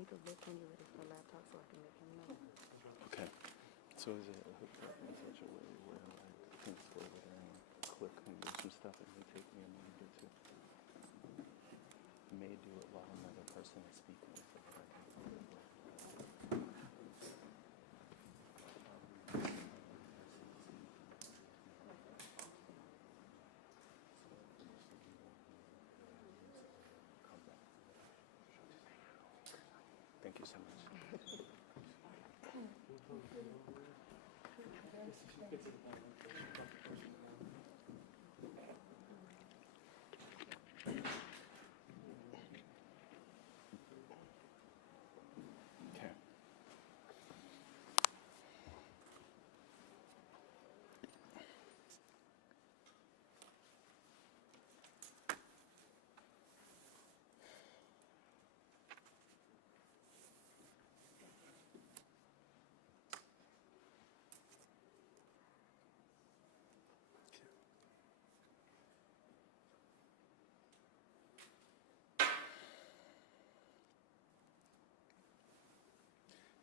me to look when you're ready for a laptop so I can let him know. Okay. So is it hooked up in such a way where I can just go over there and click and do some stuff and it take me a moment or two? May do it while another person is speaking so that I can follow it. Thank you so much. Okay.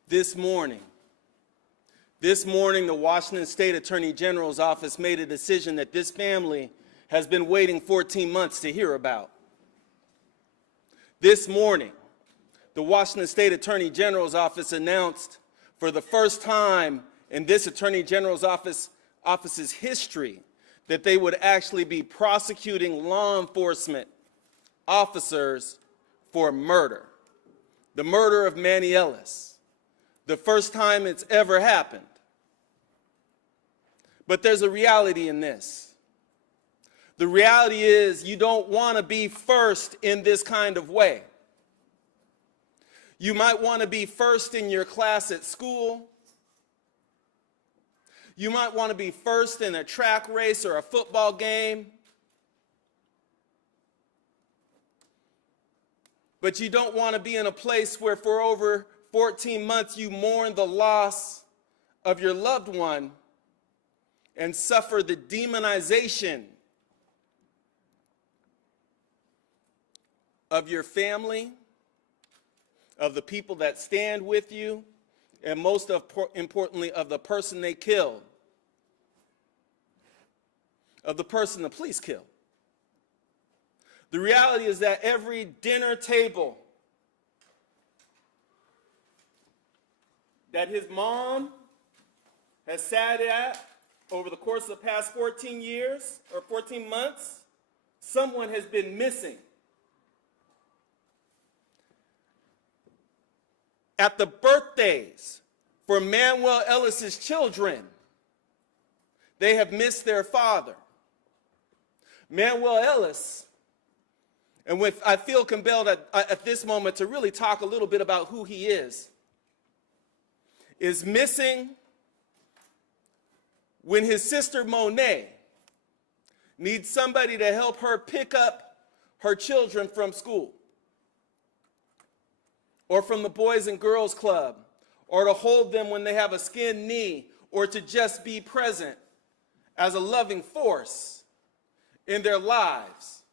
This morning, the Washington State Attorney General's office made a decision that this family has been waiting 14 months to hear about. This morning, the Washington State Attorney General's office announced for the first time in this Attorney General's office's history that they would actually be prosecuting law enforcement officers for murder, the murder of Manuel Ellis. The first time it's ever happened. But there's a reality in this. The reality is you don't want to be first in this kind of way. You might want to be first in your class at school. You might want to be first in a track race or a football game. But you don't want to be in a place where for over 14 months you mourn the loss of your loved one and suffer the demonization of your family, of the people that stand with you, and most importantly, of the person they killed, of the person the police killed. The reality is that every dinner table that his mom has sat at over the course of the past 14 years or 14 months, someone has been missing. At the birthdays for Manuel Ellis's children, they have missed their father. Manuel Ellis, and I feel compelled at this moment to really talk a little bit about who he is missing when his sister Monet needs somebody to help her pick up her children from school or from the Boys and Girls Club, or to hold them when they have a skinned knee, or to just be present as a loving force in their lives.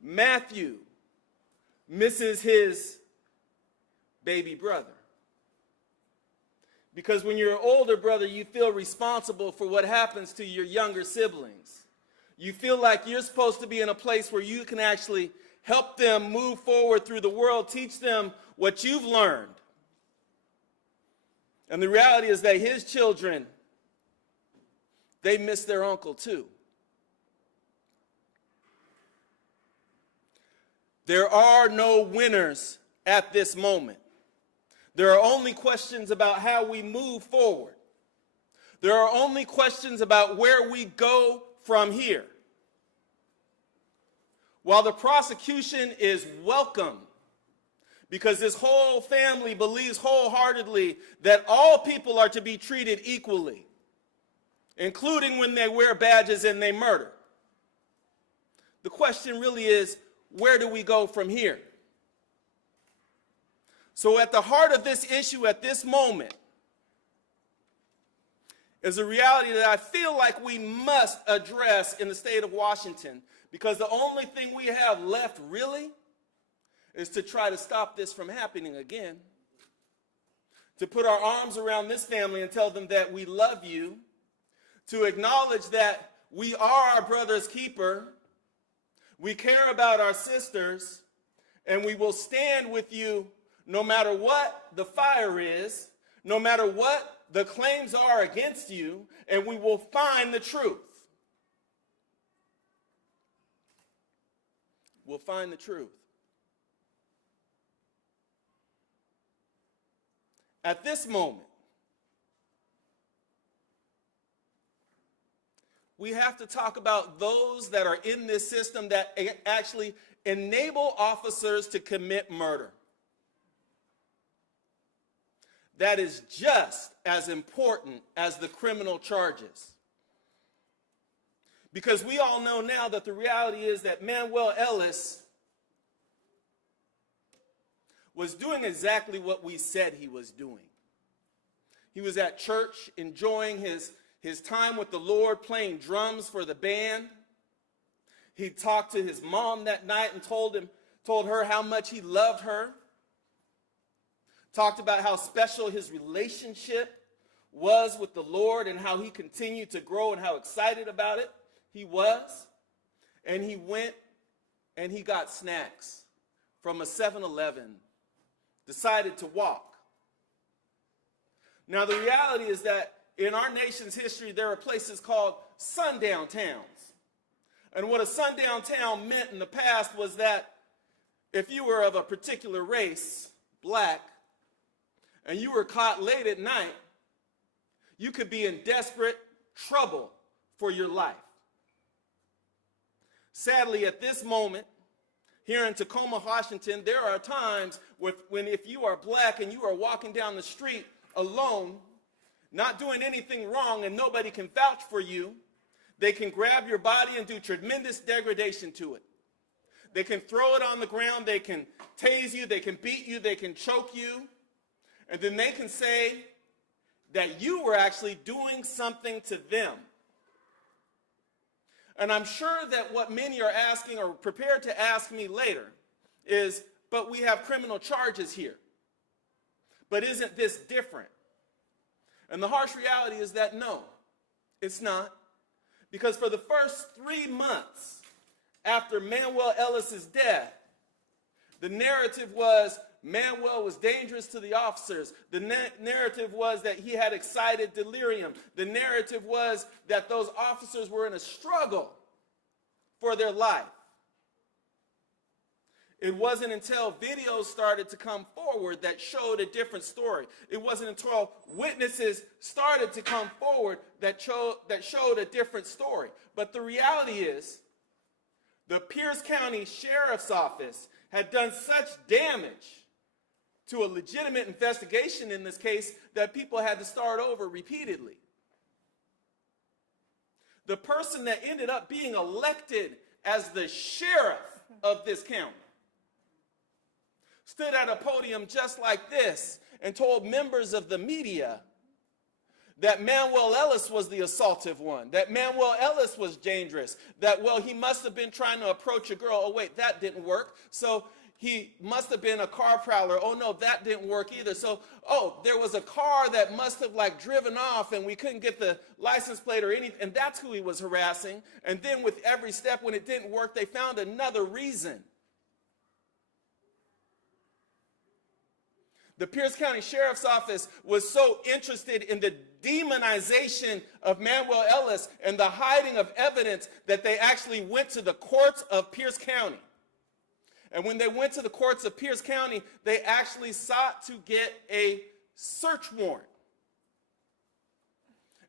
Matthew misses his baby brother. Because when you're an older brother, you feel responsible for what happens to your younger siblings. You feel like you're supposed to be in a place where you can actually help them move forward through the world, teach them what you've learned. And the reality is that his children, they miss their uncle too. There are no winners at this moment. There are only questions about how we move forward. There are only questions about where we go from here. While the prosecution is welcome, because this whole family believes wholeheartedly that all people are to be treated equally, including when they wear badges and they murder. The question really is, where do we go from here? So at the heart of this issue at this moment is a reality that I feel like we must address in the state of Washington, because the only thing we have left really is to try to stop this from happening again. To put our arms around this family and tell them that we love you. To acknowledge that we are our brother's keeper. We care about our sisters. And we will stand with you no matter what the fire is, no matter what the claims are against you, and we will find the truth. We'll find the truth. At this moment, we have to talk about those that are in this system that actually enable officers to commit murder. That is just as important as the criminal charges. Because we all know now that the reality is that Manuel Ellis was doing exactly what we said he was doing. He was at church enjoying his time with the Lord, playing drums for the band. He talked to his mom that night and told her how much he loved her. Talked about how special his relationship was with the Lord and how he continued to grow and how excited about it he was. And he went and he got snacks from a 7-Eleven, decided to walk. Now the reality is that in our nation's history there are places called sundown towns. And what a sundown town meant in the past was that if you were of a particular race, black, and you were caught late at night, you could be in desperate trouble for your life. Sadly, at this moment, here in Tacoma, Washington, there are times when if you are black and you are walking down the street alone, not doing anything wrong and nobody can vouch for you, they can grab your body and do tremendous degradation to it. They can throw it on the ground, they can tase you, they can beat you, they can choke you, and then they can say that you were actually doing something to them. And I'm sure that what many are asking or prepared to ask me later is, but we have criminal charges here. But isn't this different? And the harsh reality is that no, it's not. Because for the first 3 months after Manuel Ellis's death, the narrative was Manuel was dangerous to the officers. The narrative was that he had excited delirium. The narrative was that those officers were in a struggle for their life. It wasn't until videos started to come forward that showed a different story. It wasn't until witnesses started to come forward that showed a different story. But the reality is, the Pierce County Sheriff's Office had done such damage to a legitimate investigation in this case that people had to start over repeatedly. The person that ended up being elected as the sheriff of this county stood at a podium just like this and told members of the media that Manuel Ellis was the assaultive one, that Manuel Ellis was dangerous, that, well, he must have been trying to approach a girl. Oh, wait, that didn't work. So he must have been a car prowler. Oh, no, that didn't work either. So, oh, there was a car that must have, like, driven off and we couldn't get the license plate or anything, and that's who he was harassing. And then with every step, when it didn't work, they found another reason. The Pierce County Sheriff's Office was so interested in the demonization of Manuel Ellis and the hiding of evidence that they actually went to the courts of Pierce County. And when they went to the courts of Pierce County, they actually sought to get a search warrant.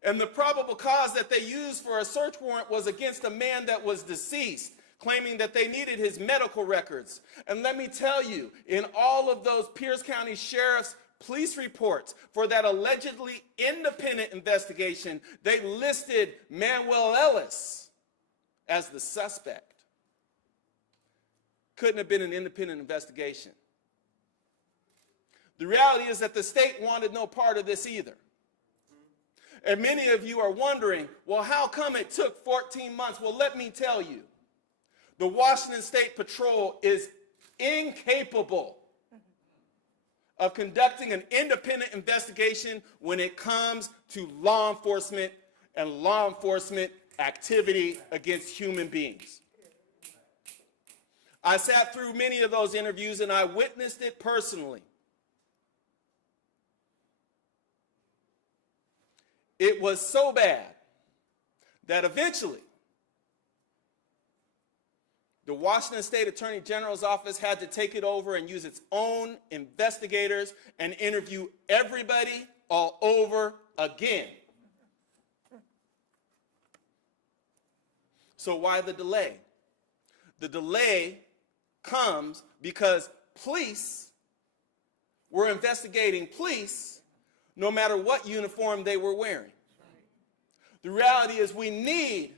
And the probable cause that they used for a search warrant was against a man that was deceased, claiming that they needed his medical records. And let me tell you, in all of those Pierce County Sheriff's police reports for that allegedly independent investigation, they listed Manuel Ellis as the suspect. Couldn't have been an independent investigation. The reality is that the state wanted no part of this either. And many of you are wondering, well, how come it took 14 months? Well, let me tell you. The Washington State Patrol is incapable of conducting an independent investigation when it comes to law enforcement and law enforcement activity against human beings. I sat through many of those interviews and I witnessed it personally. It was so bad that eventually the Washington State Attorney General's office had to take it over and use its own investigators and interview everybody all over again. So why the delay? The delay comes because police were investigating police no matter what uniform they were wearing. The reality is we need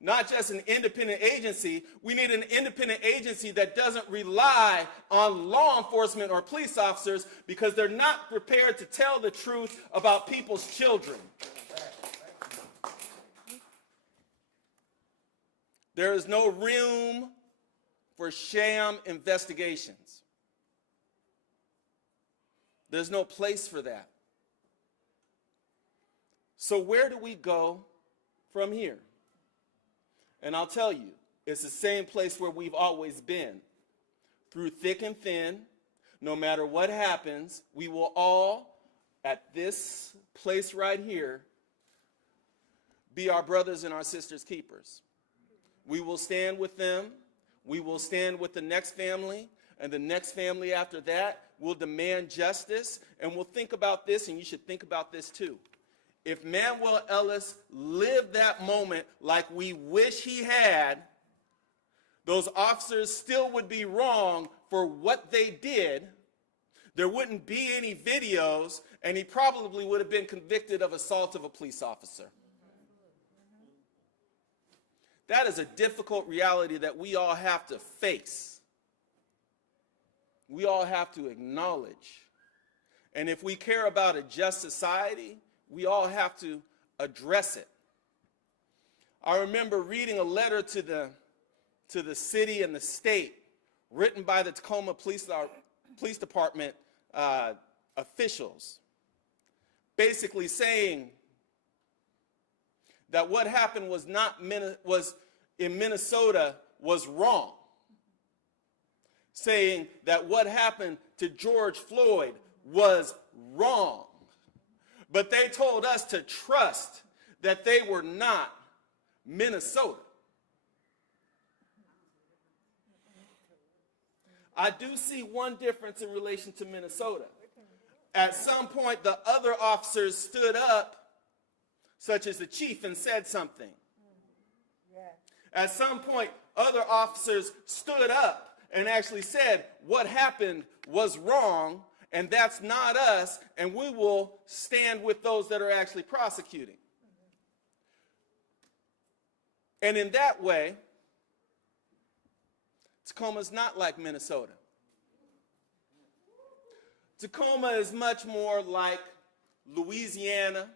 not just an independent agency, we need an independent agency that doesn't rely on law enforcement or police officers because they're not prepared to tell the truth about people's children. There is no room for sham investigations. There's no place for that. So where do we go from here? And I'll tell you, it's the same place where we've always been. Through thick and thin, no matter what happens, we will all, at this place right here, be our brothers and our sisters' keepers. We will stand with them. We will stand with the next family, and the next family after that will demand justice. And we'll think about this, and you should think about this too. If Manuel Ellis lived that moment like we wish he had, those officers still would be wrong for what they did. There wouldn't be any videos, and he probably would have been convicted of assault of a police officer. That is a difficult reality that we all have to face. We all have to acknowledge. And if we care about a just society, we all have to address it. I remember reading a letter to the city and the state written by the Tacoma Police Department officials, basically saying that what happened was in Minnesota was wrong. Saying that what happened to George Floyd was wrong. But they told us to trust that they were not Minnesota. I do see one difference in relation to Minnesota. At some point, the other officers stood up, such as the chief, and said something. At some point, other officers stood up and actually said, what happened was wrong, and that's not us, and we will stand with those that are actually prosecuting. And in that way, Tacoma's not like Minnesota. Tacoma is much more like Louisiana,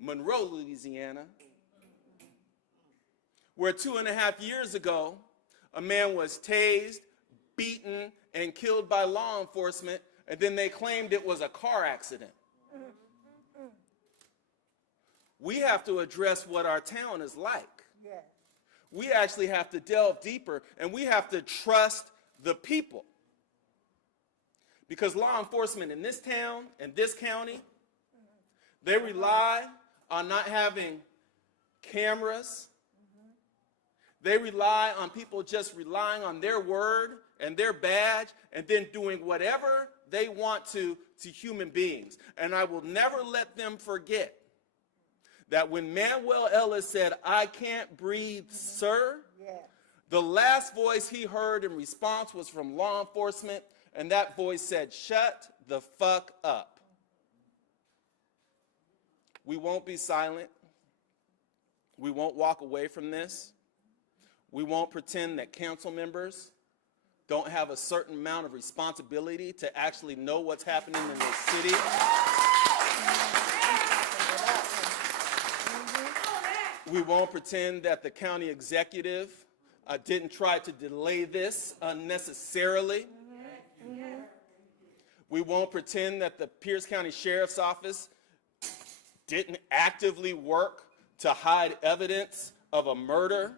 Monroe, Louisiana, where 2.5 years ago, a man was tased, beaten, and killed by law enforcement, and then they claimed it was a car accident. We have to address what our town is like. Yes. We actually have to delve deeper, and we have to trust the people. Because law enforcement in this town and this county, they rely on not having cameras. They rely on people just relying on their word and their badge and then doing whatever they want to human beings. And I will never let them forget that when Manuel Ellis said, "I can't breathe, sir," the last voice he heard in response was from law enforcement, and that voice said, "Shut the fuck up." We won't be silent. We won't walk away from this. We won't pretend that council members don't have a certain amount of responsibility to actually know what's happening in the city. We won't pretend that the county executive didn't try to delay this unnecessarily. We won't pretend that the Pierce County Sheriff's Office didn't actively work to hide evidence of a murder.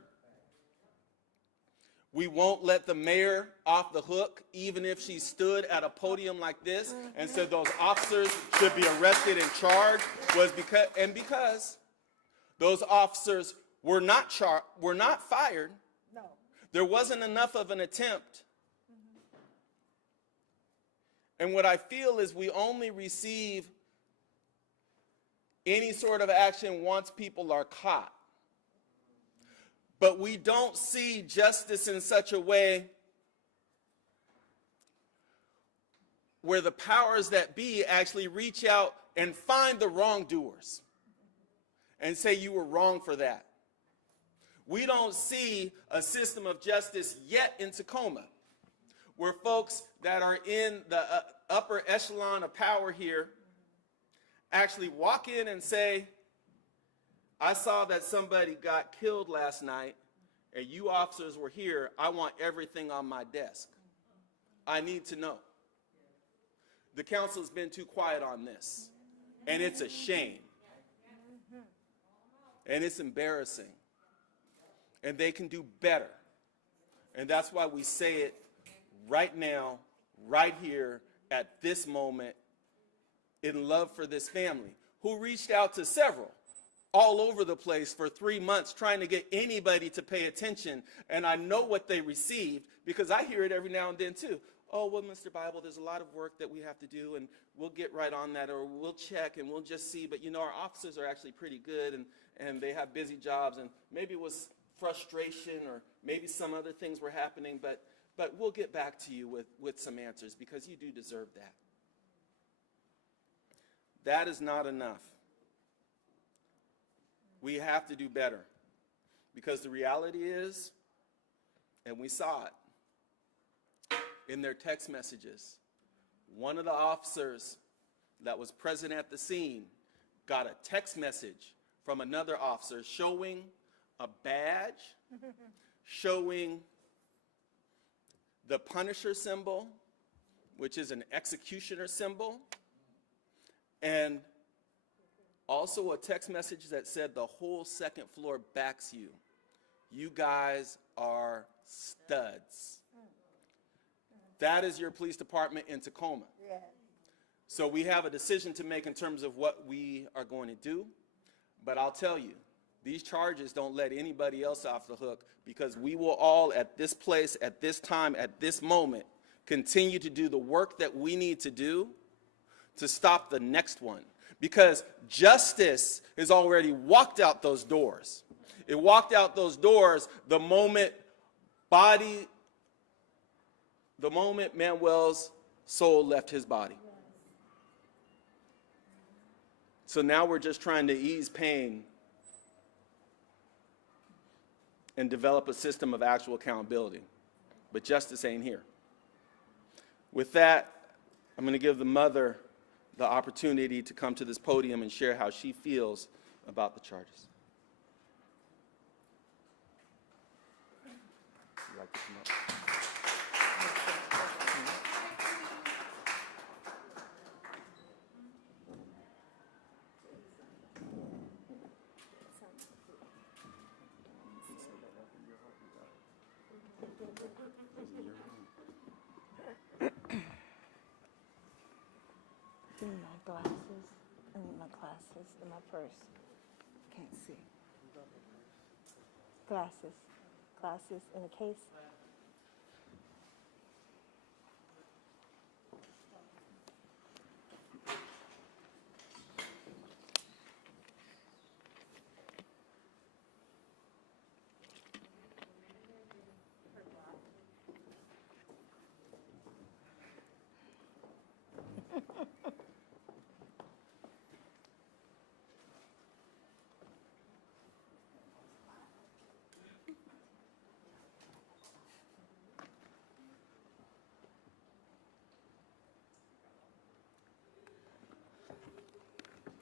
We won't let the mayor off the hook, even if she stood at a podium like this and said those officers should be arrested and charged, because those officers were not fired. No. There wasn't enough of an attempt. And what I feel is we only receive any sort of action once people are caught. But we don't see justice in such a way where the powers that be actually reach out and find the wrongdoers and say you were wrong for that. We don't see a system of justice yet in Tacoma where folks that are in the upper echelon of power here actually walk in and say, I saw that somebody got killed last night and you officers were here. I want everything on my desk. I need to know. The council's been too quiet on this, and it's a shame. And it's embarrassing. And they can do better. And that's why we say it right now, right here, at this moment, in love for this family, who reached out to several all over the place for 3 months trying to get anybody to pay attention. And I know what they received because I hear it every now and then too. Oh, well, Mr. Bible, there's a lot of work that we have to do, and we'll get right on that, or we'll check and we'll just see. But, you know, our officers are actually pretty good, and they have busy jobs, and maybe it was frustration or maybe some other things were happening, but we'll get back to you with some answers because you do deserve that. That is not enough. We have to do better because the reality is, and we saw it in their text messages, one of the officers that was present at the scene got a text message from another officer showing a badge, showing the Punisher symbol, which is an executioner symbol, and also a text message that said the whole second floor backs you. You guys are studs. That is your police department in Tacoma. Yes. So we have a decision to make in terms of what we are going to do. But I'll tell you, these charges don't let anybody else off the hook because we will all at this place, at this time, at this moment, continue to do the work that we need to do to stop the next one. Because justice has already walked out those doors. It walked out those doors the moment Manuel's soul left his body. So now we're just trying to ease pain and develop a system of actual accountability. But justice ain't here. With that, I'm going to give the mother the opportunity to come to this podium and share how she feels about the charges. Would you like to come up? Give me my glasses. I need my glasses in my purse. Can't see. Glasses. Glasses in a case.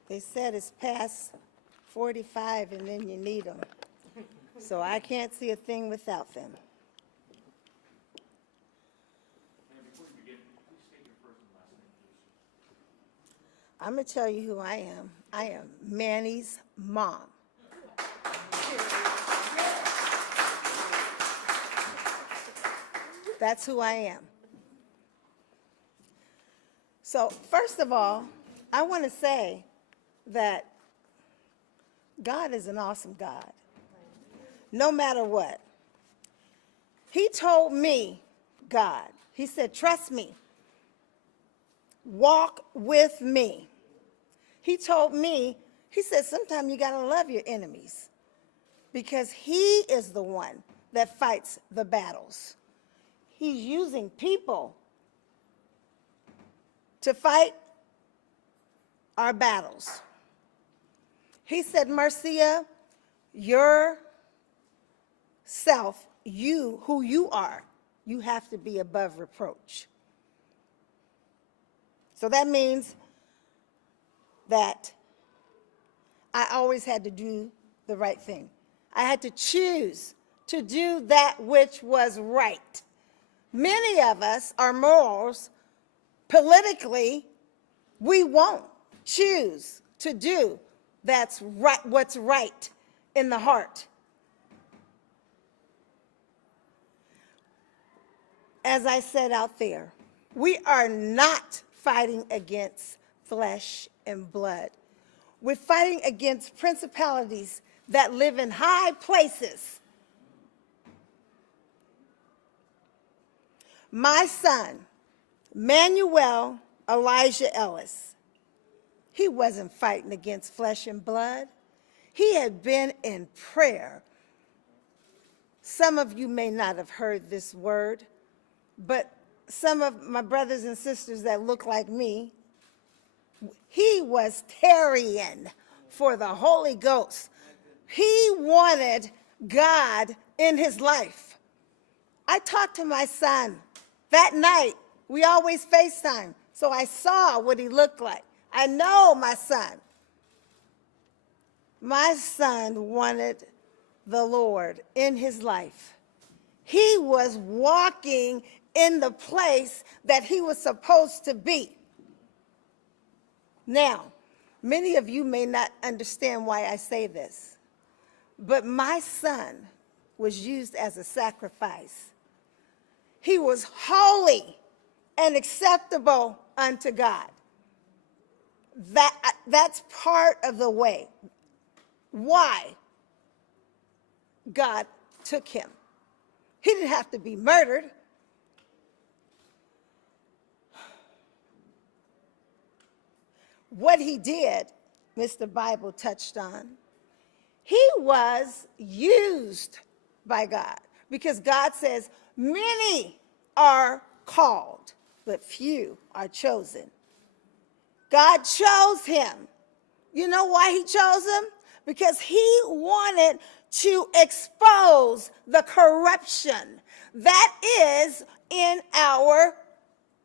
They said it's past 45 and then you need them. So I can't see a thing without them. I'm going to tell you who I am. I am Manny's mom. That's who I am. So, first of all, I want to say that God is an awesome God. No matter what. He told me, God, he said, trust me. Walk with me. He told me, he said, sometimes you got to love your enemies because he is the one that fights the battles. He's using people to fight our battles. He said, Marcia, yourself, you, who you are, you have to be above reproach. So that means that I always had to do the right thing. I had to choose to do that which was right. Many of us are morals. Politically, we won't choose to do that's right, what's right in the heart. As I said out there, we are not fighting against flesh and blood. We're fighting against principalities that live in high places. My son, Manuel Elijah Ellis, he wasn't fighting against flesh and blood. He had been in prayer. Some of you may not have heard this word, but some of my brothers and sisters that look like me, he was tarrying for the Holy Ghost. He wanted God in his life. I talked to my son that night. We always FaceTime, so I saw what he looked like. I know my son. My son wanted the Lord in his life. He was walking in the place that he was supposed to be. Now, many of you may not understand why I say this, but my son was used as a sacrifice. He was holy and acceptable unto God. That's part of the way why God took him. He didn't have to be murdered. What he did, Mr. Bible touched on, he was used by God because God says, many are called, but few are chosen. God chose him. You know why he chose him? Because he wanted to expose the corruption that is in our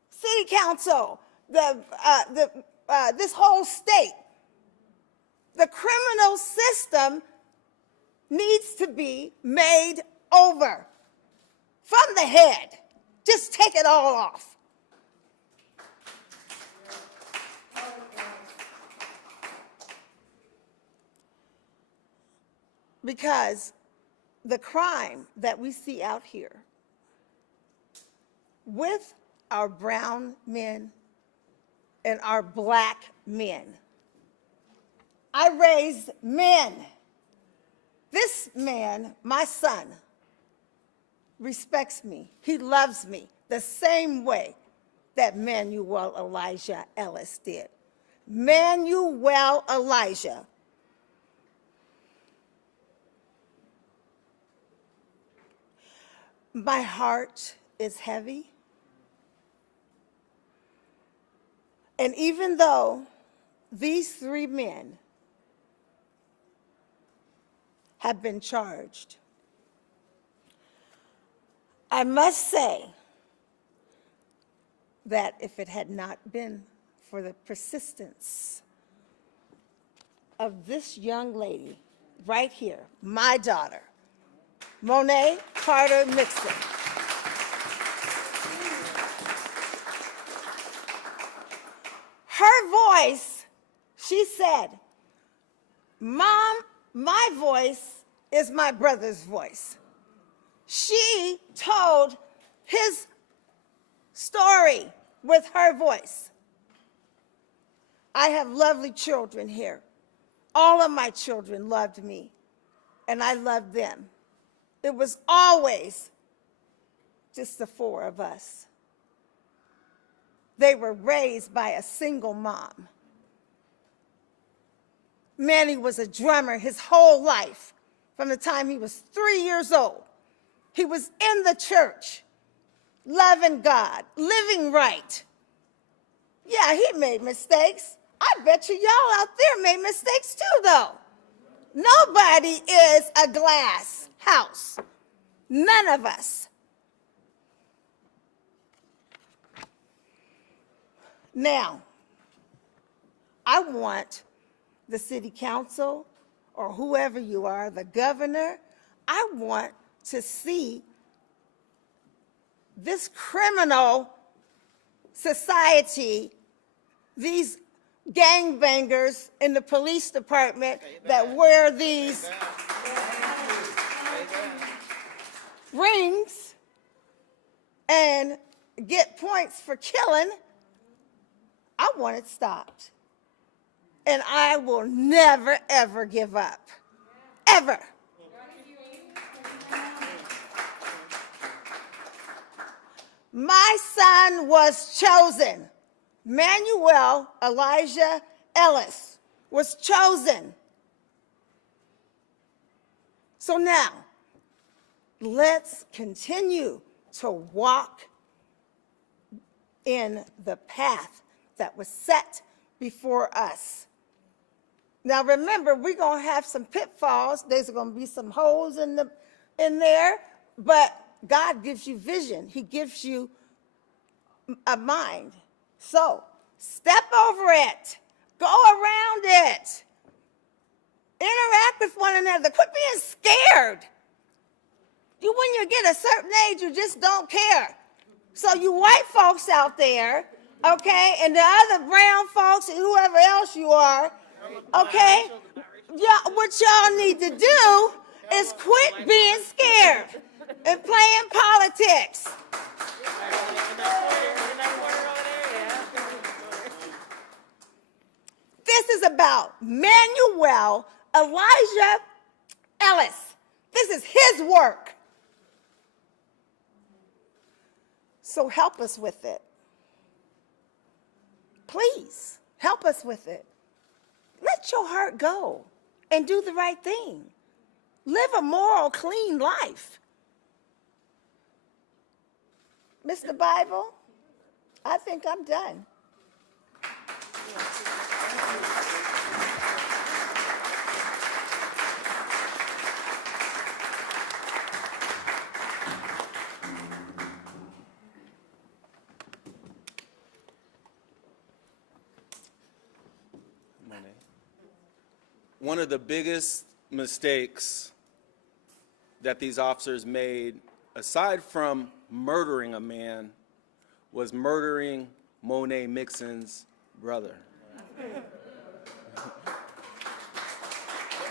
city council, this whole state. The criminal system needs to be made over from the head. Just take it all off. Because the crime that we see out here with our brown men and our black men. I raised men. This man, my son, respects me. He loves me the same way that Manuel Elijah Ellis did. Manuel Elijah. My heart is heavy. And even though these three men have been charged, I must say that if it had not been for the persistence of this young lady right here, my daughter, Monet Carter Mixon. Her voice, she said, "Mom, my voice is my brother's voice." She told his story with her voice. I have lovely children here. All of my children loved me, and I loved them. It was always just the four of us. They were raised by a single mom. Manny was a drummer his whole life, from the time he was 3 years old. He was in the church, loving God, living right. Yeah, he made mistakes. I bet you y'all out there made mistakes too, though. Nobody is a glass house. None of us. Now, I want the city council or whoever you are, the governor, I want to see this criminal society, these gangbangers in the police department that wear these rings and get points for killing. I want it stopped. And I will never, ever give up. Ever. My son was chosen. Manuel Elijah Ellis was chosen. So now, let's continue to walk in the path that was set before us. Now remember, we're going to have some pitfalls. There's going to be some holes in there, but God gives you vision. He gives you a mind. So step over it. Go around it. Interact with one another. Quit being scared. When you get a certain age, you just don't care. So you white folks out there, okay, and the other brown folks and whoever else you are, okay, what y'all need to do is quit being scared and playing politics. This is about Manuel Elijah Ellis. This is his work. So help us with it. Please, help us with it. Let your heart go and do the right thing. Live a moral, clean life. Mr. Bible, I think I'm done. One of the biggest mistakes that these officers made, aside from murdering a man, was murdering Monet Mixon's brother.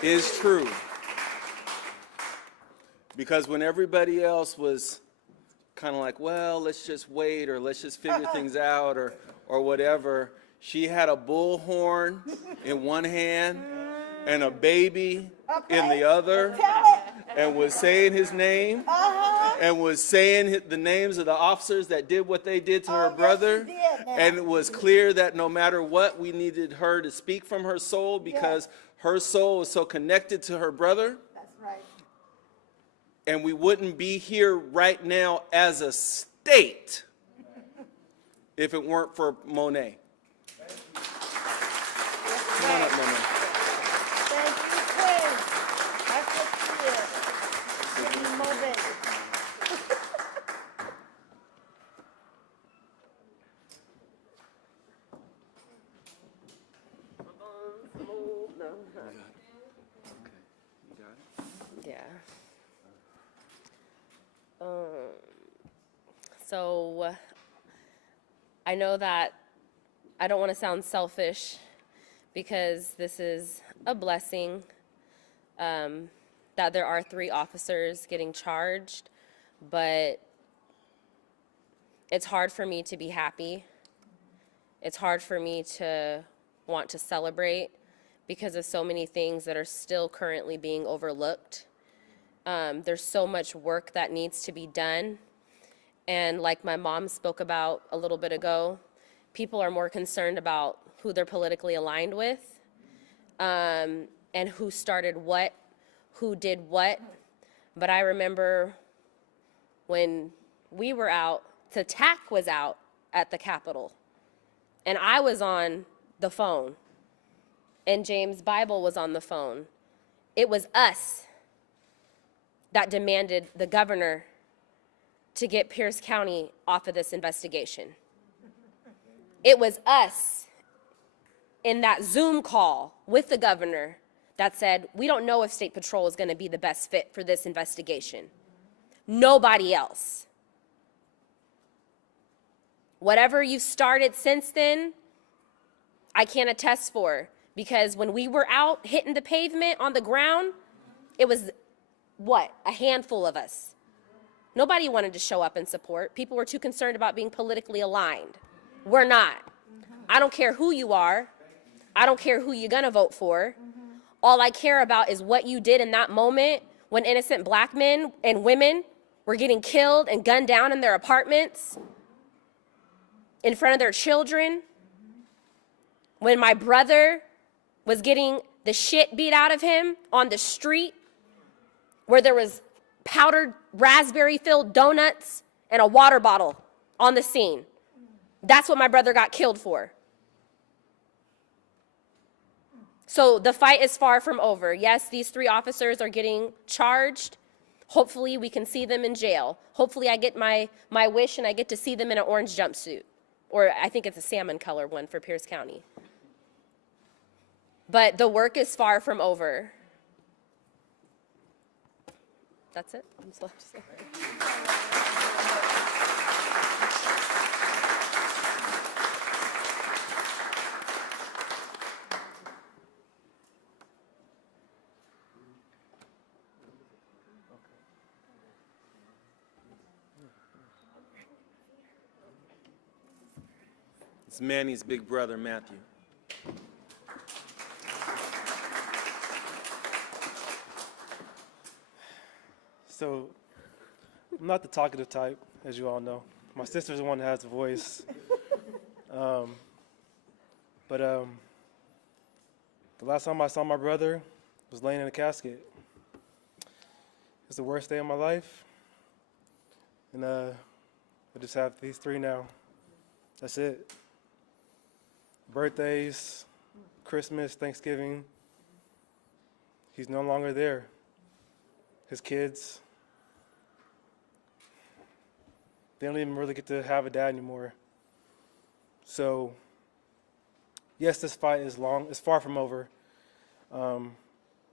Is true. Because when everybody else was kind of like, well, let's just wait, or let's just figure things out, or whatever, she had a bullhorn in one hand and a baby in the other, and was saying his name, and was saying the names of the officers that did what they did to her brother. And it was clear that no matter what, we needed her to speak from her soul, because her soul was so connected to her brother. That's right. And we wouldn't be here right now as a state if it weren't for Monet. Come on up, Monet. Thank you, Queen. That's what she is. Queen Monet. You got it? Yeah. So I know that I don't want to sound selfish because this is a blessing that there are 3 officers getting charged, but it's hard for me to be happy. It's hard for me to want to celebrate because of so many things that are still currently being overlooked. There's so much work that needs to be done. And like my mom spoke about a little bit ago, people are more concerned about who they're politically aligned with, and who started what, who did what. But I remember when we were out, the TAC was out at the Capitol, and I was on the phone, and James Bible was on the phone. It was us that demanded the governor to get Pierce County off of this investigation. It was us in that Zoom call with the governor that said, we don't know if State Patrol is going to be the best fit for this investigation. Nobody else. Whatever you've started since then, I can't attest for, because when we were out hitting the pavement on the ground, it was, what, a handful of us. Nobody wanted to show up and support. People were too concerned about being politically aligned. We're not. I don't care who you are. I don't care who you're gonna vote for. All I care about is what you did in that moment when innocent black men and women were getting killed and gunned down in their apartments in front of their children. When my brother was getting the shit beat out of him on the street, where there was powdered raspberry-filled donuts and a water bottle on the scene. That's what my brother got killed for. So the fight is far from over. Yes, these 3 officers are getting charged. Hopefully we can see them in jail. Hopefully I get my wish and I get to see them in an orange jumpsuit. Or I think it's a salmon color one for Pierce County. But the work is far from over. That's it. I'm so sorry. It's Manny's big brother, Matthew. So, I'm not the talkative type, as you all know. My sister's the one that has the voice. But the last time I saw my brother was laying in a casket. It's the worst day of my life. And I just have these 3 now. That's it. Birthdays, Christmas, Thanksgiving. He's no longer there. His kids, they don't even really get to have a dad anymore. So, yes, this fight is long. It's far from over. And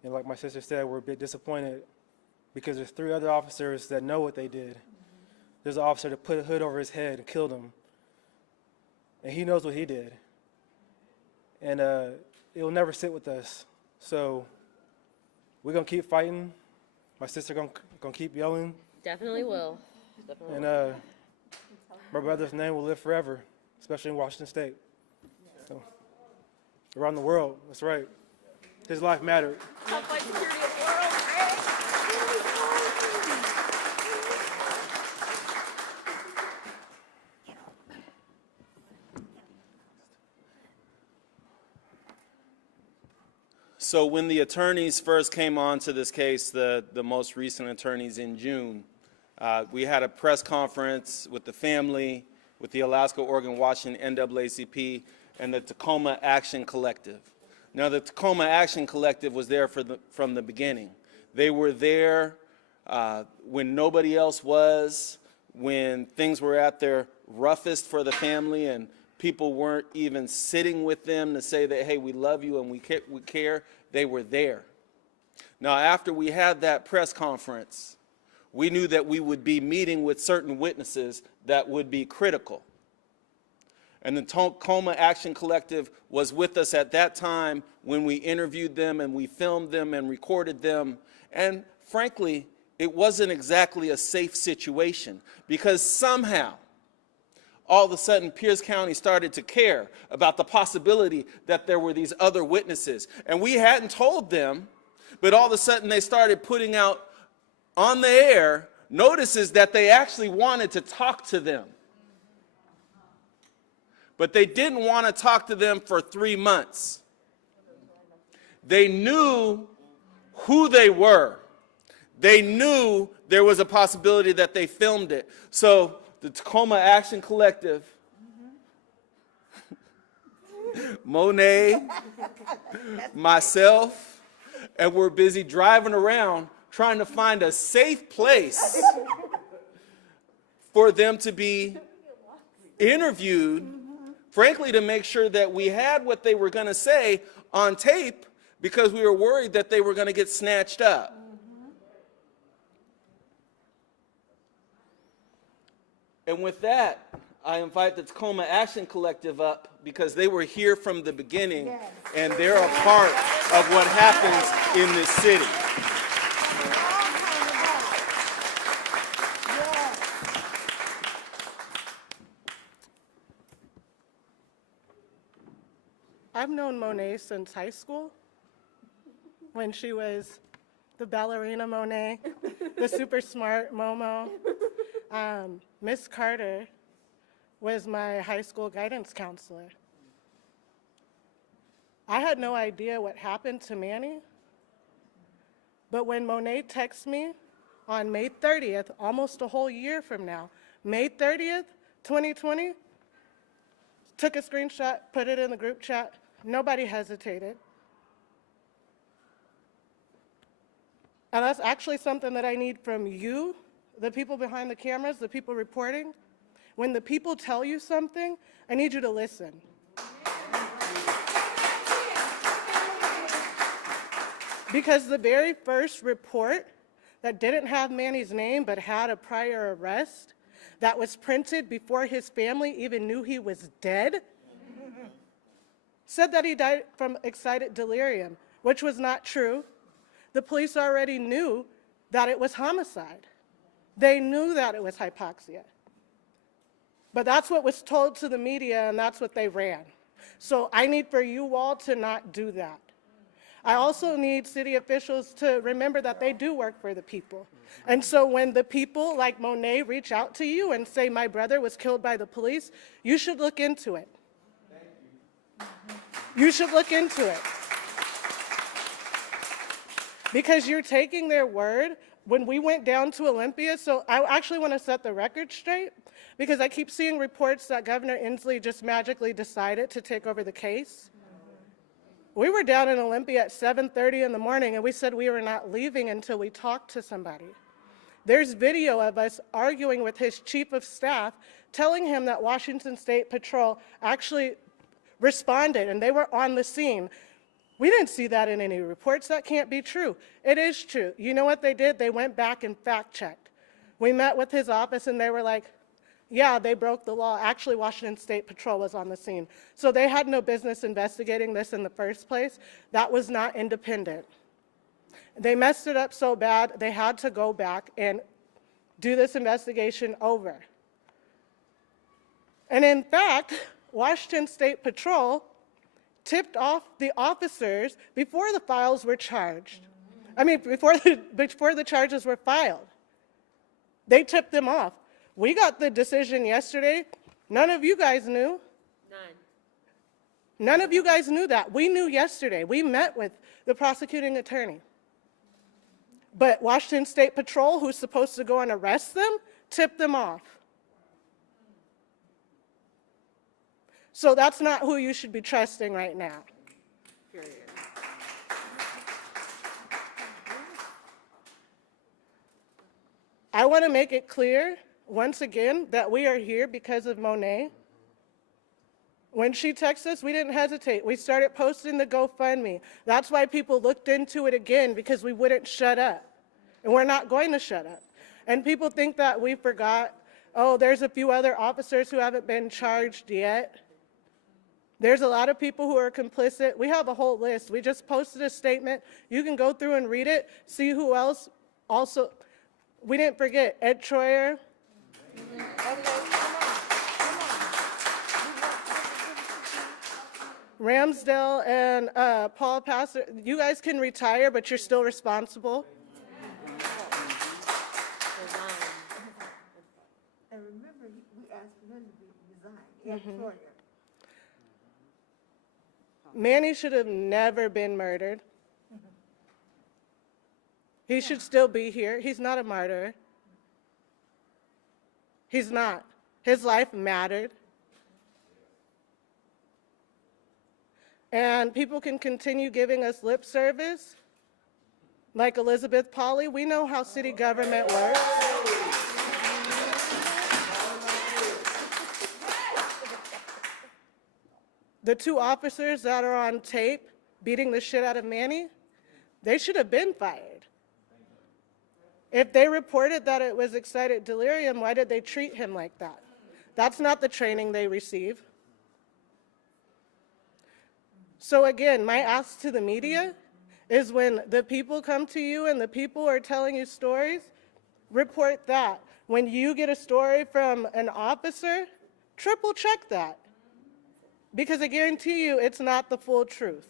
like my sister said, we're a bit disappointed because there's 3 other officers that know what they did. There's an officer that put a hood over his head and killed him. And he knows what he did. And it will never sit with us. So we're going to keep fighting. My sister gonna keep yelling. Definitely will. Definitely And will. my brother's name will live forever, especially in Washington State. So, around the world, that's right. His life mattered. Help fight security of the world, right? So when the attorneys first came on to this case, the most recent attorneys in June, we had a press conference with the family, with the Alaska, Oregon, Washington, NAACP, and the Tacoma Action Collective. Now, the Tacoma Action Collective was there from the beginning. They were there when nobody else was, when things were at their roughest for the family and people weren't even sitting with them to say that, hey, we love you and we care. They were there. Now, after we had that press conference, we knew that we would be meeting with certain witnesses that would be critical. And the Tacoma Action Collective was with us at that time when we interviewed them and we filmed them and recorded them. And frankly, it wasn't exactly a safe situation because somehow, all of a sudden, Pierce County started to care about the possibility that there were these other witnesses. And we hadn't told them, but all of a sudden they started putting out on the air notices that they actually wanted to talk to them. But they didn't want to talk to them for 3 months. They knew who they were. They knew there was a possibility that they filmed it. So the Tacoma Action Collective, Monet, myself, and we're busy driving around trying to find a safe place for them to be interviewed, frankly, to make sure that we had what they were going to say on tape because we were worried that they were going to get snatched up. And with that, I invite the Tacoma Action Collective up because they were here from the beginning, yes, and they're a part of what happens in this city. I've known Monet since high school, when she was the ballerina Monet, the super smart Momo. Miss Carter was my high school guidance counselor. I had no idea what happened to Manny, but when Monet texted me on May 30th, almost a whole year from now, May 30th, 2020, took a screenshot, put it in the group chat, nobody hesitated. And that's actually something that I need from you, the people behind the cameras, the people reporting. When the people tell you something, I need you to listen. Because the very first report that didn't have Manny's name but had a prior arrest that was printed before his family even knew he was dead said that he died from excited delirium, which was not true. The police already knew that it was homicide. They knew that it was hypoxia. But that's what was told to the media, and that's what they ran. So I need for you all to not do that. I also need city officials to remember that they do work for the people. And so when the people like Monet reach out to you and say, my brother was killed by the police, you should look into it. You should look into it. Because you're taking their word. When we went down to Olympia, so I actually want to set the record straight, because I keep seeing reports that Governor Inslee just magically decided to take over the case. We were down in Olympia at 7:30 in the morning, and we said we were not leaving until we talked to somebody. There's video of us arguing with his chief of staff, telling him that Washington State Patrol actually responded, and they were on the scene. We didn't see that in any reports. That can't be true. It is true. You know what they did? They went back and fact-checked. We met with his office, and they were like, yeah, they broke the law. Actually, Washington State Patrol was on the scene. So they had no business investigating this in the first place. That was not independent. They messed it up so bad, they had to go back and do this investigation over. And in fact, Washington State Patrol tipped off the officers before the files were charged. I mean, before the charges were filed. They tipped them off. We got the decision yesterday. None of you guys knew. None of you guys knew that. We knew yesterday. We met with the prosecuting attorney. But Washington State Patrol, who's supposed to go and arrest them, tipped them off. So that's not who you should be trusting right now. Period. I want to make it clear, once again, that we are here because of Monet. When she texted us, we didn't hesitate. We started posting the GoFundMe. That's why people looked into it again, because we wouldn't shut up. And we're not going to shut up. And people think that we forgot oh, there's a few other officers who haven't been charged yet. There's a lot of people who are complicit. We have a whole list. We just posted a statement. You can go through and read it, see who else also. We didn't forget Ed Troyer. Ramsdale and Paul Passer, you guys can retire, but you're still responsible. And remember, we asked for him to resign. Troyer. Manny should have never been murdered. He should still be here. He's not a martyr. He's not. His life mattered. And people can continue giving us lip service, like Elizabeth Pauley. We know how city government works. The two officers that are on tape beating the shit out of Manny, they should have been fired. If they reported that it was excited delirium, why did they treat him like that? That's not the training they receive. So again, my ask to the media is when the people come to you and the people are telling you stories, report that. When you get a story from an officer, triple check that. Because I guarantee you it's not the full truth.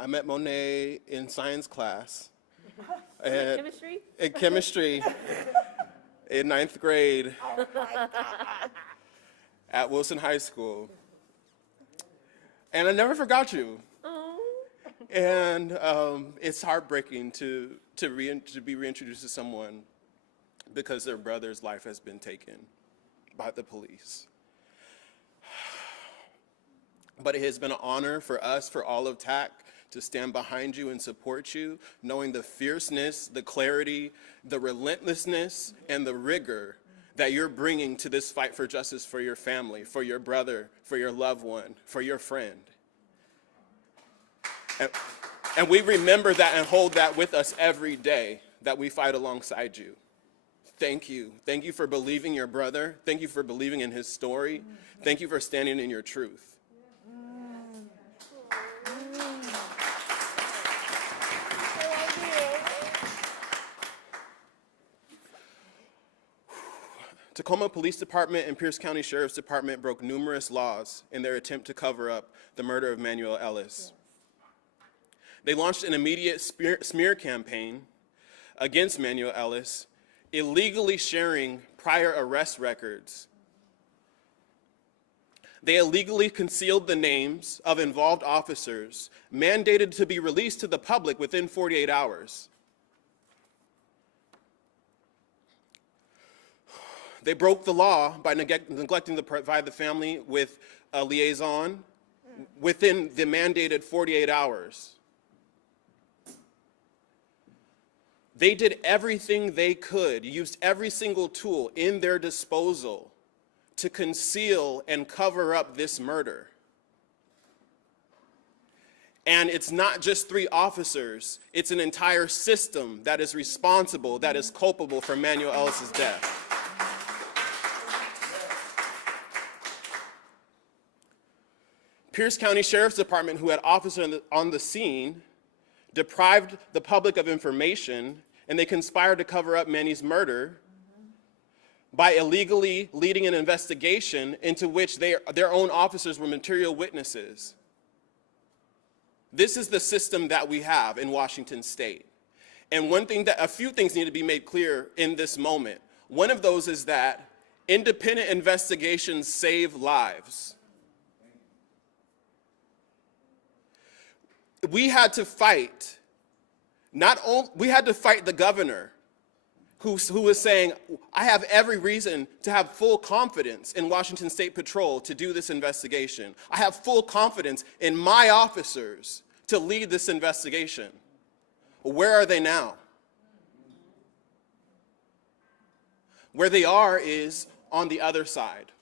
I met Monet in science class. Chemistry? In chemistry in 9th grade at Wilson High School. And I never forgot you. Oh. And it's heartbreaking to be reintroduced to someone because their brother's life has been taken by the police. But it has been an honor for us, for all of TAC, to stand behind you and support you, knowing the fierceness, the clarity, the relentlessness, and the rigor that you're bringing to this fight for justice for your family, for your brother, for your loved one, for your friend. And we remember that and hold that with us every day that we fight alongside you. Thank you. Thank you for believing your brother. Thank you for believing in his story. Thank you for standing in your truth. Tacoma Police Department and Pierce County Sheriff's Department broke numerous laws in their attempt to cover up the murder of Manuel Ellis. They launched an immediate smear campaign against Manuel Ellis, illegally sharing prior arrest records. They illegally concealed the names of involved officers, mandated to be released to the public within 48 hours. They broke the law by neglecting to provide the family with a liaison within the mandated 48 hours. They did everything they could, used every single tool in their disposal to conceal and cover up this murder. And it's not just 3 officers, it's an entire system that is responsible, that is culpable for Manuel Ellis' death. Pierce County Sheriff's Department, who had officers on the scene, deprived the public of information, and they conspired to cover up Manny's murder by illegally leading an investigation into which their own officers were material witnesses. This is the system that we have in Washington State. And a few things need to be made clear in this moment. One of those is that independent investigations save lives. We had to fight, we had to fight the governor who was saying, I have every reason to have full confidence in Washington State Patrol to do this investigation. I have full confidence in my officers to lead this investigation. Where are they now? Where they are is on the other side,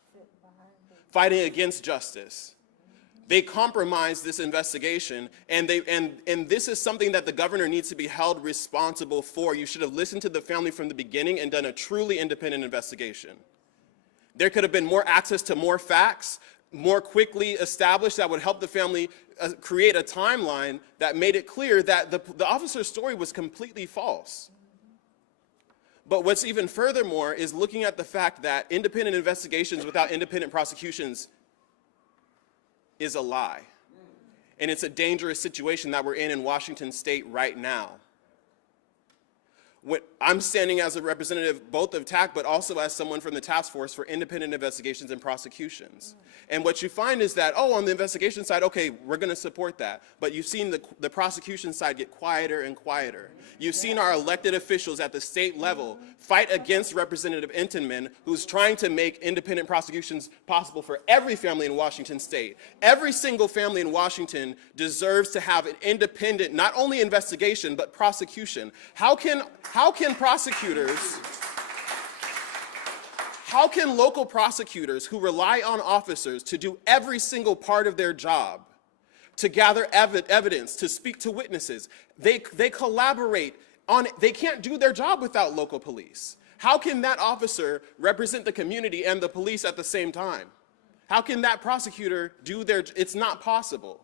fighting against justice. They compromised this investigation, and this is something that the governor needs to be held responsible for. You should have listened to the family from the beginning and done a truly independent investigation. There could have been more access to more facts, more quickly established, that would help the family create a timeline that made it clear that the officer's story was completely false. But what's even furthermore is looking at the fact that independent investigations without independent prosecutions is a lie. And it's a dangerous situation that we're in Washington State right now. I'm standing as a representative both of TAC, but also as someone from the task force for independent investigations and prosecutions. And what you find is that, on the investigation side, okay, we're going to support that. But you've seen the prosecution side get quieter and quieter. You've seen our elected officials at the state level fight against Representative Entenman, who's trying to make independent prosecutions possible for every family in Washington State. Every single family in Washington deserves to have an independent, not only investigation, but prosecution. How can local prosecutors who rely on officers to do every single part of their job, to gather evidence, to speak to witnesses, they collaborate on, they can't do their job without local police. How can that officer represent the community and the police at the same time? How can that prosecutor do it's not possible.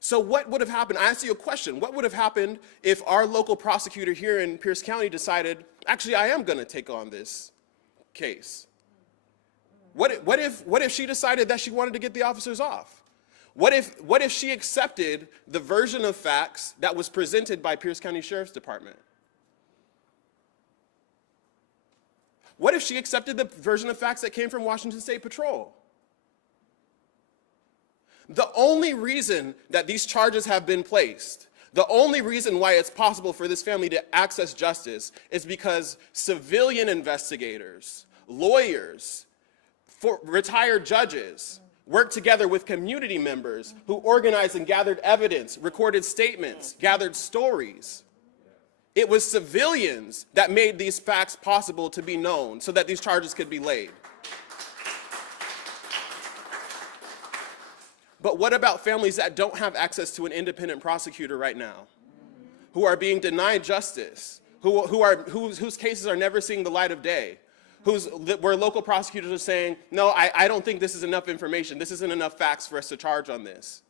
So what would have happened? I ask you a question. What would have happened if our local prosecutor here in Pierce County decided, actually, I am going to take on this case? What if she decided that she wanted to get the officers off? What if she accepted the version of facts that was presented by Pierce County Sheriff's Department? What if she accepted the version of facts that came from Washington State Patrol? The only reason that these charges have been placed, the only reason why it's possible for this family to access justice is because civilian investigators, lawyers, retired judges worked together with community members who organized and gathered evidence, recorded statements, gathered stories. It was civilians that made these facts possible to be known so that these charges could be laid. But what about families that don't have access to an independent prosecutor right now, who are being denied justice, whose cases are never seeing the light of day, where local prosecutors are saying, no, I don't think this is enough information. This isn't enough facts for us to charge on this.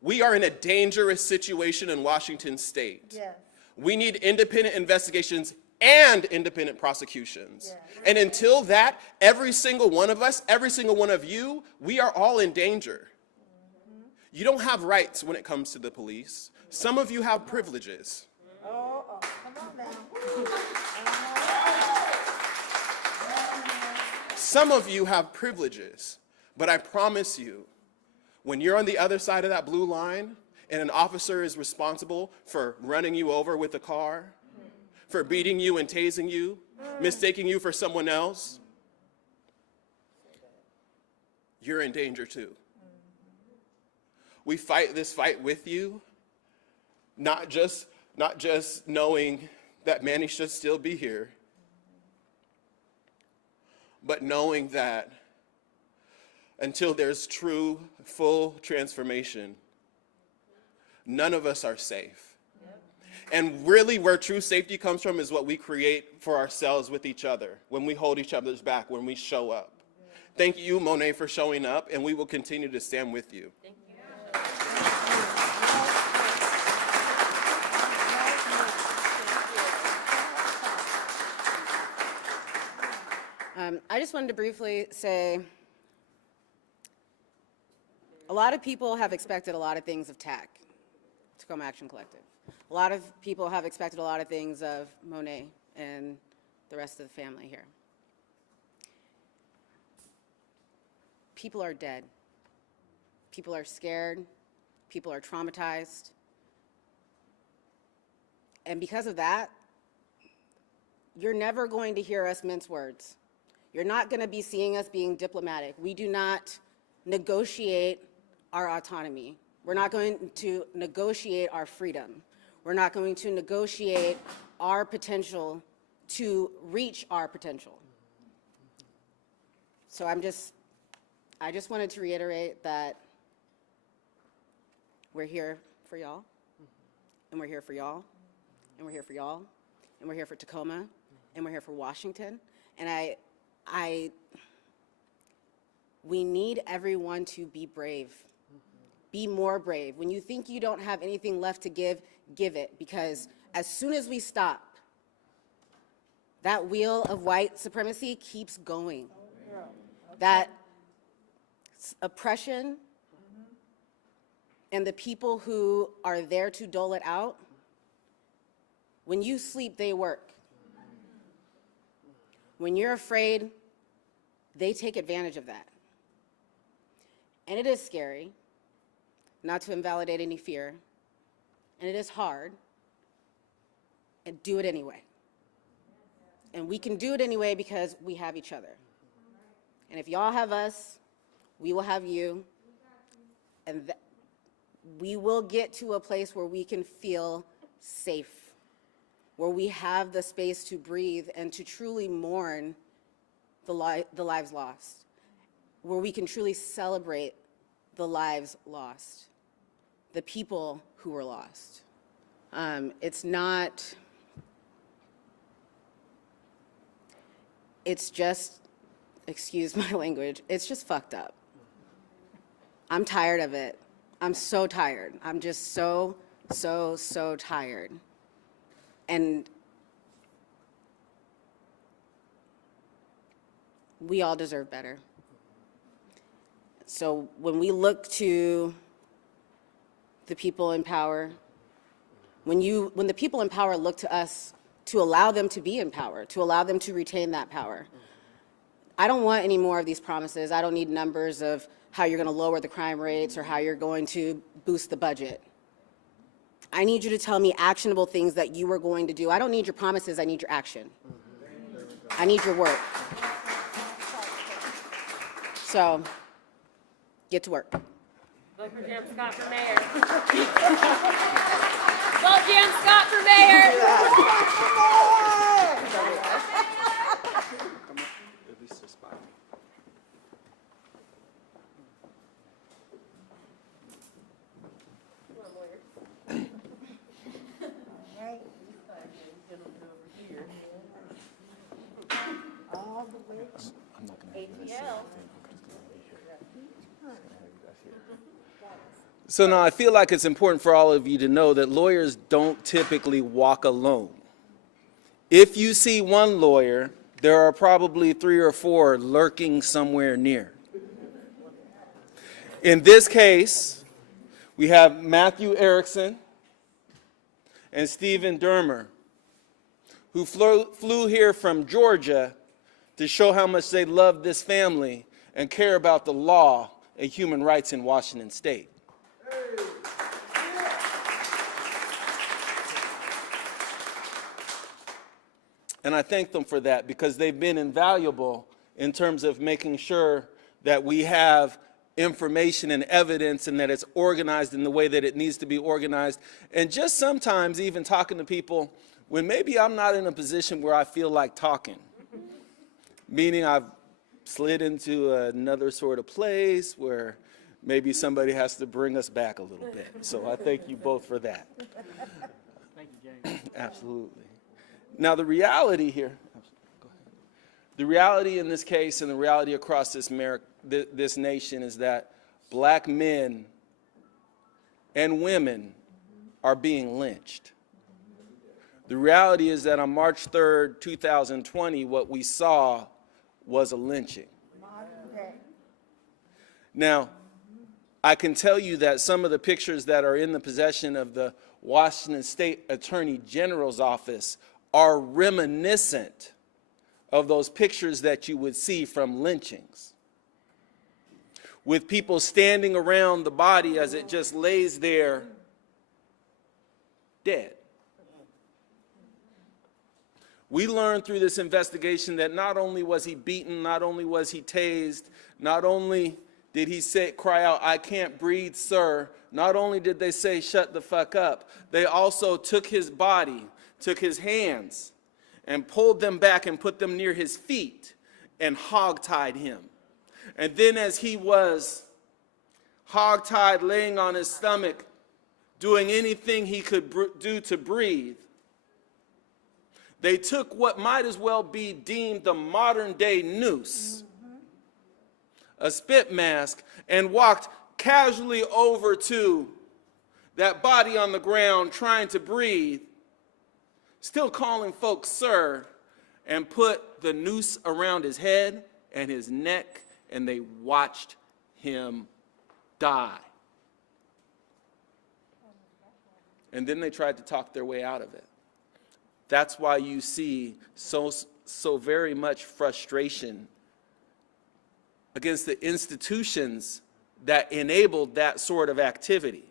We are in a dangerous situation in Washington State. Yes. We need independent investigations and independent prosecutions. Yes. And until that, every single one of us, every single one of you, we are all in danger. You don't have rights when it comes to the police. Some of you have privileges. Come on now. Some of you have privileges, but I promise you, when you're on the other side of that blue line and an officer is responsible for running you over with a car, for beating you and tasing you, mistaking you for someone else, you're in danger too. We fight this fight with you, not just knowing that Manny should still be here, but knowing that until there's true, full transformation, none of us are safe. Yep. And really where true safety comes from is what we create for ourselves with each other, when we hold each other's back, when we show up. Yeah. Thank you, Monet, for showing up, and we will continue to stand with you. Thank you. I just wanted to briefly say, a lot of people have expected a lot of things of TAC, Tacoma Action Collective. A lot of people have expected a lot of things of Monet and the rest of the family here. People are dead. People are scared. People are traumatized. And because of that, you're never going to hear us mince words. You're not going to be seeing us being diplomatic. We do not negotiate our autonomy. We're not going to negotiate our freedom. We're not going to negotiate our potential to reach our potential. So I just wanted to reiterate that we're here for y'all, and we're here for y'all, and we're here for y'all, and we're here for Tacoma, and we're here for Washington. And we need everyone to be brave. Be more brave. When you think you don't have anything left to give, give it. Because as soon as we stop, that wheel of white supremacy keeps going. That oppression and the people who are there to dole it out, when you sleep, they work. When you're afraid, they take advantage of that. And it is scary, not to invalidate any fear, and it is hard, and do it anyway. And we can do it anyway because we have each other. And if y'all have us, we will have you, and we will get to a place where we can feel safe, where we have the space to breathe and to truly mourn the lives lost, where we can truly celebrate the lives lost, the people who were lost. It's just, excuse my language, it's just fucked up. I'm tired of it. I'm so tired. I'm just so tired. And we all deserve better. So when we look to the people in power, when the people in power look to us to allow them to be in power, to allow them to retain that power, I don't want any more of these promises. I don't need numbers of how you're going to lower the crime rates or how you're going to boost the budget. I need you to tell me actionable things that you are going to do. I don't need your promises, I need your action. I need your work. So, get to work. Vote for Jim Scott for mayor. Vote Jim Scott for mayor. At least a spot. All the way. I'm not gonna have you guys say ATL. anything because it's gonna be here. Just gonna have you guys here. So now I feel like it's important for all of you to know that lawyers don't typically walk alone. If you see one lawyer, there are probably 3 or 4 lurking somewhere near. In this case, we have Matthew Erickson and Stephen Dermer, who flew here from Georgia to show how much they love this family and care about the law and human rights in Washington State. And I thank them for that because they've been invaluable in terms of making sure that we have information and evidence and that it's organized in the way that it needs to be organized. And just sometimes even talking to people when maybe I'm not in a position where I feel like talking. Meaning I've slid into another sort of place where maybe somebody has to bring us back a little bit. So I thank you both for that. Thank you, James. Absolutely. Now the reality here, go ahead. The reality in this case and the reality across this nation is that black men and women are being lynched. The reality is that on March 3rd, 2020, what we saw was a lynching. Now, I can tell you that some of the pictures that are in the possession of the Washington State Attorney General's office are reminiscent of those pictures that you would see from lynchings, with people standing around the body as it just lays there dead. We learned through this investigation that not only was he beaten, not only was he tased, not only did he cry out, "I can't breathe, sir," not only did they say, "Shut the fuck up," they also took his body, took his hands, and pulled them back and put them near his feet and hogtied him And then as he was hogtied, laying on his stomach, doing anything he could do to breathe, they took what might as well be deemed the modern day noose, a spit mask, and walked casually over to that body on the ground trying to breathe, still calling folks sir, and put the noose around his head and his neck, and they watched him die. And then they tried to talk their way out of it. That's why you see so very much frustration against the institutions that enabled that sort of activity.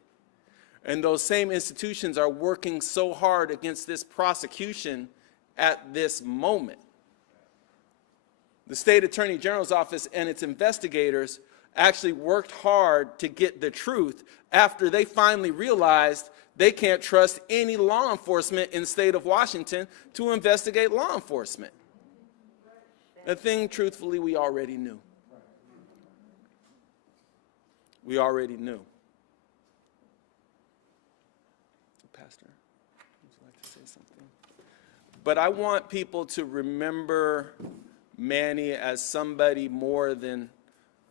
And those same institutions are working so hard against this prosecution at this moment. The State Attorney General's office and its investigators actually worked hard to get the truth after they finally realized they can't trust any law enforcement in the state of Washington to investigate law enforcement. A thing, truthfully, we already knew. We already knew. Pastor, would you like to say something? But I want people to remember Manny as somebody more than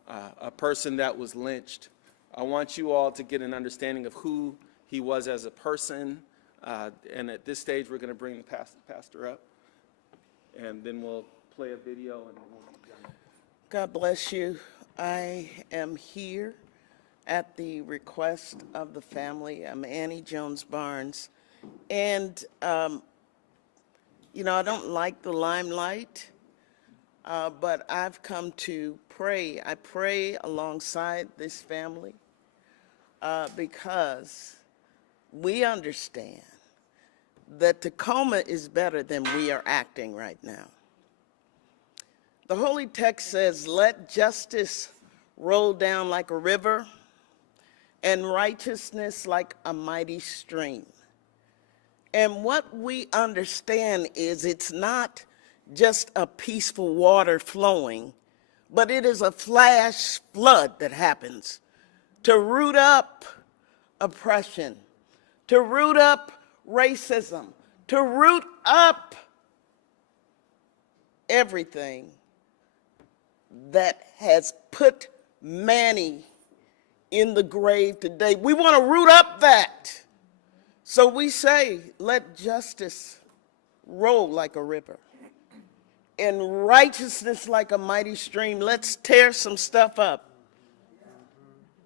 a person that was lynched. I want you all to get an understanding of who he was as a person. And at this stage, we're going to bring the pastor up. And then we'll play a video and then we'll be done. God bless you. I am here at the request of the family. I'm Annie Jones Barnes. And, you know, I don't like the limelight, but I've come to pray. I pray alongside this family because we understand that Tacoma is better than we are acting right now. The Holy Text says, let justice roll down like a river and righteousness like a mighty stream. And what we understand is it's not just a peaceful water flowing, but it is a flash flood that happens to root up oppression, to root up racism, to root up everything that has put Manny in the grave today. We want to root up that. So we say, let justice roll like a river and righteousness like a mighty stream. Let's tear some stuff up.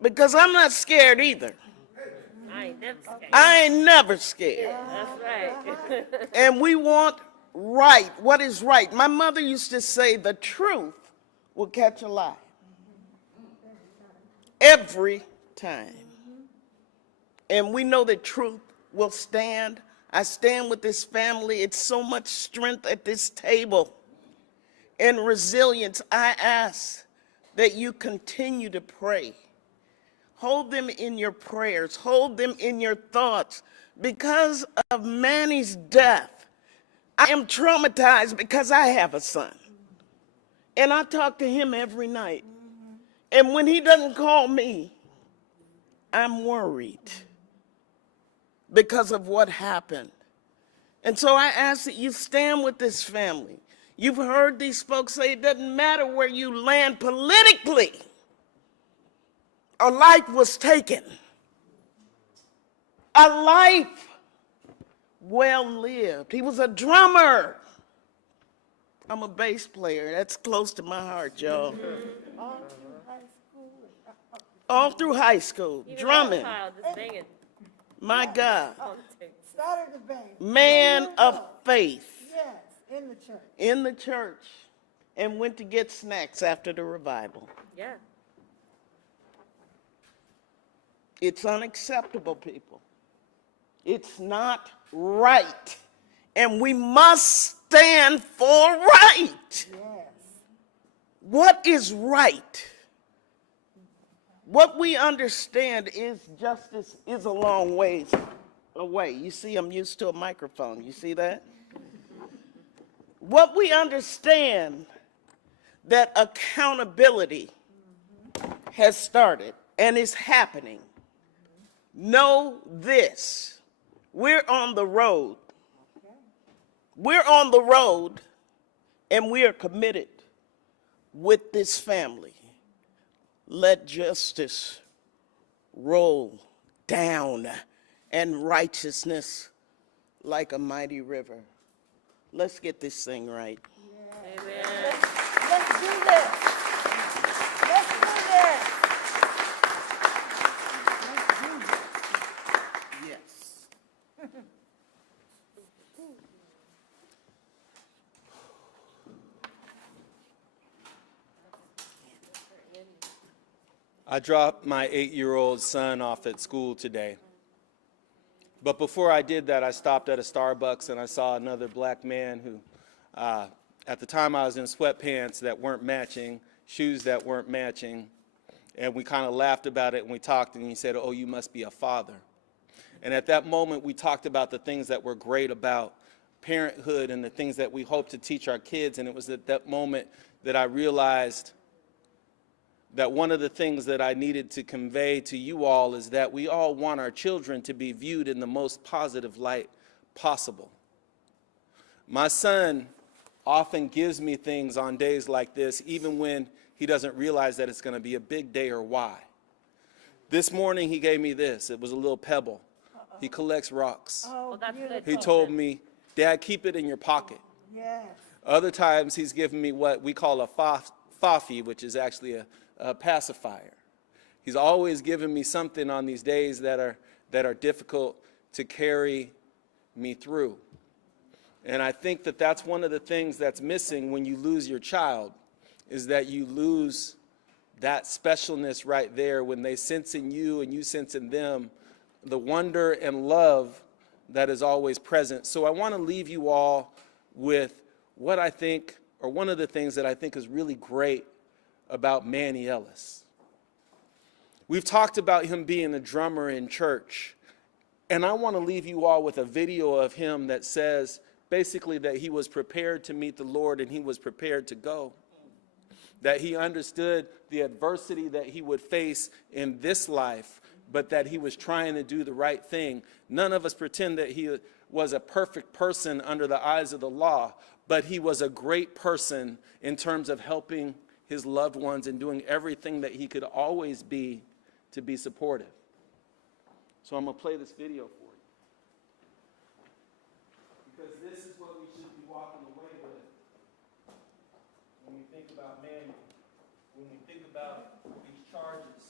Because I'm not scared either. I ain't never scared. That's right. And we want right, what is right. My mother used to say the truth will catch a lie. Every time. And we know that truth will stand. I stand with this family. It's so much strength at this table and resilience. I ask that you continue to pray. Hold them in your prayers. Hold them in your thoughts. Because of Manny's death, I am traumatized because I have a son. And I talk to him every night. And when he doesn't call me, I'm worried because of what happened. And so I ask that you stand with this family. You've heard these folks say it doesn't matter where you land politically. A life was taken. A life well lived. He was a drummer. I'm a bass player. That's close to my heart, y'all. All through high school, drumming. My God. Started the band. Man of faith. Yes, in the church. In the church. And went to get snacks after the revival. Yeah. It's unacceptable, people. It's not right. And we must stand for right. Yes. What is right? What we understand is justice is a long ways away. You see, I'm used to a microphone. You see that? What we understand that accountability has started and is happening, know this: we're on the road. We're on the road, and we are committed with this family. Let justice roll down and righteousness like a mighty river. Let's get this thing right. Let's do this. Let's do this. Yes. I dropped my 8-year-old son off at school today. But before I did that, I stopped at a Starbucks and I saw another black man who, at the time I was in sweatpants that weren't matching, shoes that weren't matching, and we kind of laughed about it and we talked, and he said, "Oh, you must be a father." And at that moment, we talked about the things that were great about parenthood and the things that we hope to teach our kids, and it was at that moment that I realized that one of the things that I needed to convey to you all is that we all want our children to be viewed in the most positive light possible. My son often gives me things on days like this, even when he doesn't realize that it's going to be a big day or why. This morning he gave me this. It was a little pebble. He collects rocks. Oh, beautiful. He told me, "Dad, keep it in your pocket." Yes. Other times he's given me what we call a foffy, which is actually a pacifier. He's always given me something on these days that are difficult to carry me through. And I think that that's one of the things that's missing when you lose your child, is that you lose that specialness right there when they sense in you and you sense in them the wonder and love that is always present. So I want to leave you all with what I think, or one of the things that I think is really great about Manny Ellis. We've talked about him being a drummer in church, and I want to leave you all with a video of him that says basically that he was prepared to meet the Lord and he was prepared to go. That he understood the adversity that he would face in this life, but that he was trying to do the right thing. None of us pretend that he was a perfect person under the eyes of the law, but he was a great person in terms of helping his loved ones and doing everything that he could always be to be supportive. So I'm going to play this video for you, because this is what we should be walking away with when we think about Manuel, when we think about these charges.